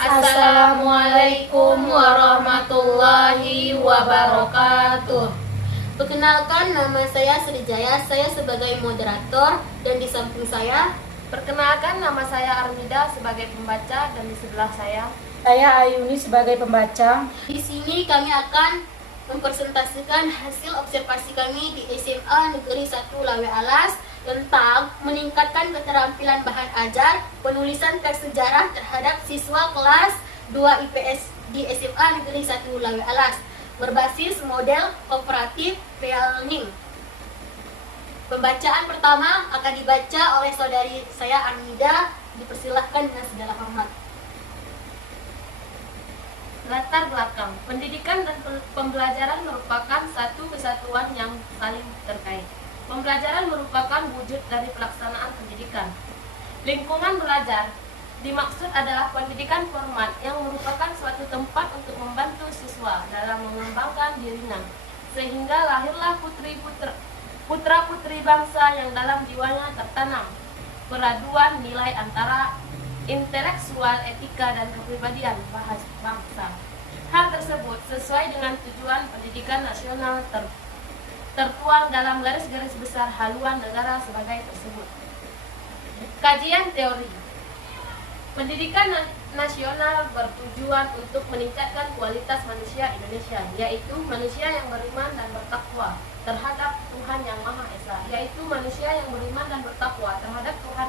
Assalamualaikum warahmatullahi wabarakatuh. Perkenalkan, nama saya Srijaya, saya sebagai moderator, dan di samping saya. Perkenalkan, nama saya Armida sebagai pembaca, dan di sebelah saya Ayuni sebagai pembaca. Di sini kami akan mempresentasikan hasil observasi kami di SMA Negeri 1 Lawe Alas tentang meningkatkan keterampilan bahan ajar penulisan teks sejarah terhadap siswa kelas 2 IPS di SMA Negeri 1 Lawe Alas berbasis model kooperatif learning. Pembacaan pertama akan dibaca oleh saudari saya Armida. Dipersilahkan dengan segala hormat. latar belakang. Pendidikan dan pembelajaran merupakan satu kesatuan yang saling terkait. Pembelajaran merupakan wujud dari pelaksanaan pendidikan. Lingkungan belajar dimaksud adalah pendidikan formal yang merupakan suatu tempat untuk membantu siswa dalam mengembangkan dirinya, sehingga lahirlah putra-putri bangsa yang dalam jiwanya tertanam peraduan nilai antara intelektual, etika, dan kepribadian bangsa. Hal tersebut sesuai dengan tujuan pendidikan nasional tertuang dalam garis-garis besar haluan negara sebagai tersebut. Kajian teori. Pendidikan nasional bertujuan untuk meningkatkan kualitas manusia Indonesia, yaitu manusia yang beriman dan bertakwa terhadap Tuhan Yang Maha Esa, yaitu manusia yang beriman dan bertakwa terhadap Tuhan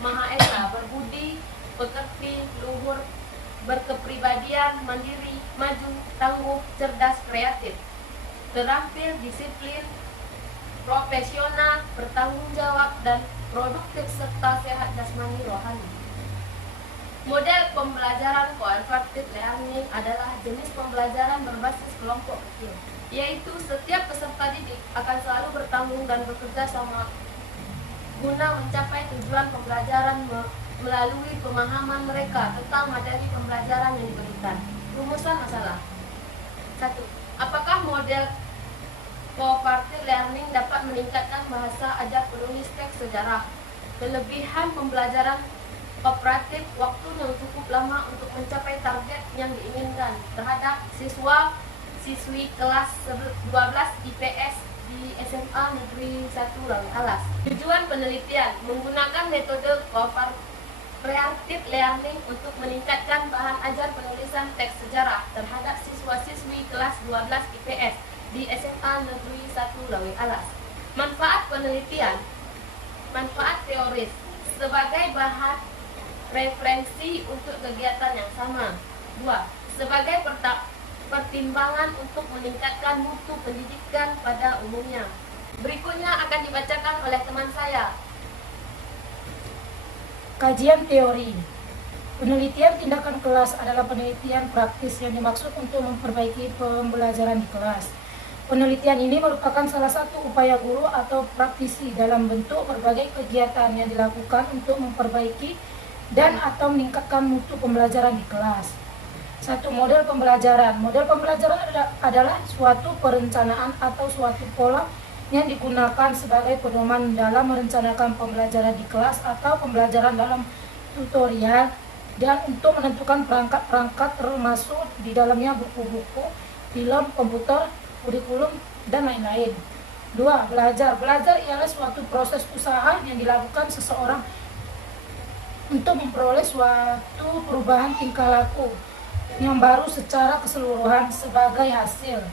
Maha Esa, berbudi, pekerti, luhur, berkepribadian, mandiri, maju, tangguh, cerdas, kreatif, terampil, disiplin, profesional, bertanggung jawab, dan produktif serta sehat jasmani rohani. Model pembelajaran cooperative learning adalah jenis pembelajaran berbasis kelompok kecil, yaitu setiap peserta didik akan selalu bertanggung dan bekerja sama guna mencapai tujuan pembelajaran melalui pemahaman mereka tentang materi pembelajaran yang diberikan. Rumusan masalah. 1. Apakah model cooperative learning dapat meningkatkan bahasa ajar penulis teks sejarah? Kelebihan pembelajaran kooperatif, waktunya cukup lama untuk mencapai target yang diinginkan terhadap siswi kelas 12 IPS di SMA Negeri 1 Lawe Alas. Tujuan penelitian menggunakan metode cooperative learning untuk meningkatkan bahan ajar penulisan teks sejarah terhadap siswa-siswi kelas 12 IPS di SMA Negeri 1 Lawe Alas. Manfaat penelitian. Manfaat teoris sebagai bahan referensi untuk kegiatan yang sama. 2. Sebagai pertimbangan untuk meningkatkan mutu pendidikan pada umumnya. Berikutnya akan dibacakan oleh teman saya. Kajian teori. Penelitian tindakan kelas adalah penelitian praktis yang dimaksud untuk memperbaiki pembelajaran di kelas. Penelitian ini merupakan salah satu upaya guru atau praktisi dalam bentuk berbagai kegiatan yang dilakukan untuk memperbaiki dan atau meningkatkan mutu pembelajaran di kelas. 1. Model pembelajaran. Model pembelajaran adalah suatu perencanaan atau suatu pola yang digunakan sebagai pedoman dalam merencanakan pembelajaran di kelas atau pembelajaran dalam tutorial dan untuk menentukan perangkat-perangkat termasuk di dalamnya buku-buku, film, komputer, kurikulum, dan lain-lain. 2. Belajar. Belajar ialah suatu proses usaha yang dilakukan seseorang untuk memperoleh suatu perubahan tingkah laku yang baru secara keseluruhan sebagai hasil.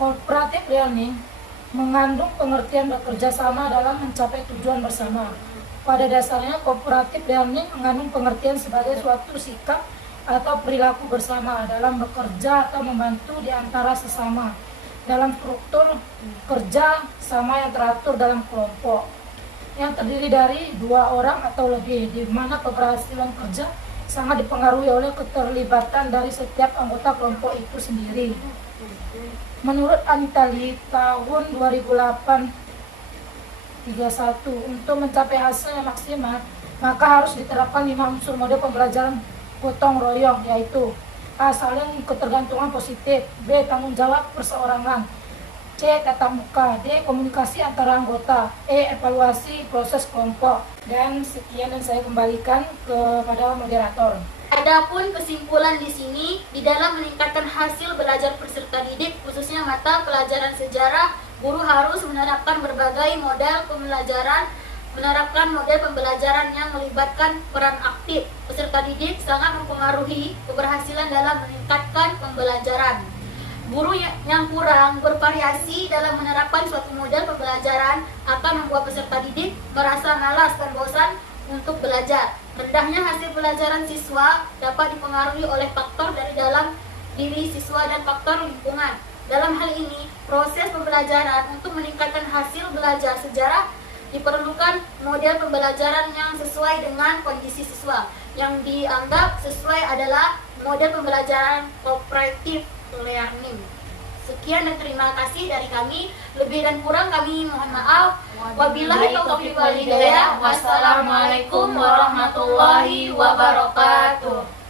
Cooperative learning mengandung pengertian bekerja sama dalam mencapai tujuan bersama. Pada dasarnya, cooperative learning mengandung pengertian sebagai suatu sikap atau perilaku bersama dalam bekerja atau membantu di antara sesama dalam struktur kerja sama yang teratur dalam kelompok yang terdiri dari 2 orang atau lebih, di mana keberhasilan kerja sangat dipengaruhi oleh keterlibatan dari setiap anggota kelompok itu sendiri. Menurut Anita Lee tahun 2008-31, untuk mencapai hasil yang maksimal, maka harus diterapkan 5 unsur model pembelajaran gotong royong, yaitu A. Saling ketergantungan positif, B. Tanggung jawab perseorangan, C. Tatap muka, D. Komunikasi antara anggota, E. Evaluasi proses kelompok. Dan sekian, dan saya kembalikan kepada moderator. Adapun kesimpulan di sini, di dalam meningkatkan hasil belajar peserta didik, khususnya mata pelajaran sejarah, guru harus menerapkan berbagai model pembelajaran yang melibatkan peran aktif. Peserta didik sangat mempengaruhi keberhasilan dalam meningkatkan pembelajaran. Guru yang kurang bervariasi dalam menerapkan suatu model pembelajaran akan membuat peserta didik merasa malas dan bosan untuk belajar. Rendahnya hasil pelajaran siswa dapat dipengaruhi oleh faktor dari dalam diri siswa dan faktor lingkungan. Dalam hal ini, proses pembelajaran untuk meningkatkan hasil belajar sejarah diperlukan model pembelajaran yang sesuai dengan kondisi siswa. Yang dianggap sesuai adalah model pembelajaran cooperative learning. Sekian dan terima kasih dari kami. Lebih dan kurang kami mohon maaf. Wabillahi taufiq wal hidayah. Wassalamualaikum warahmatullahi wabarakatuh.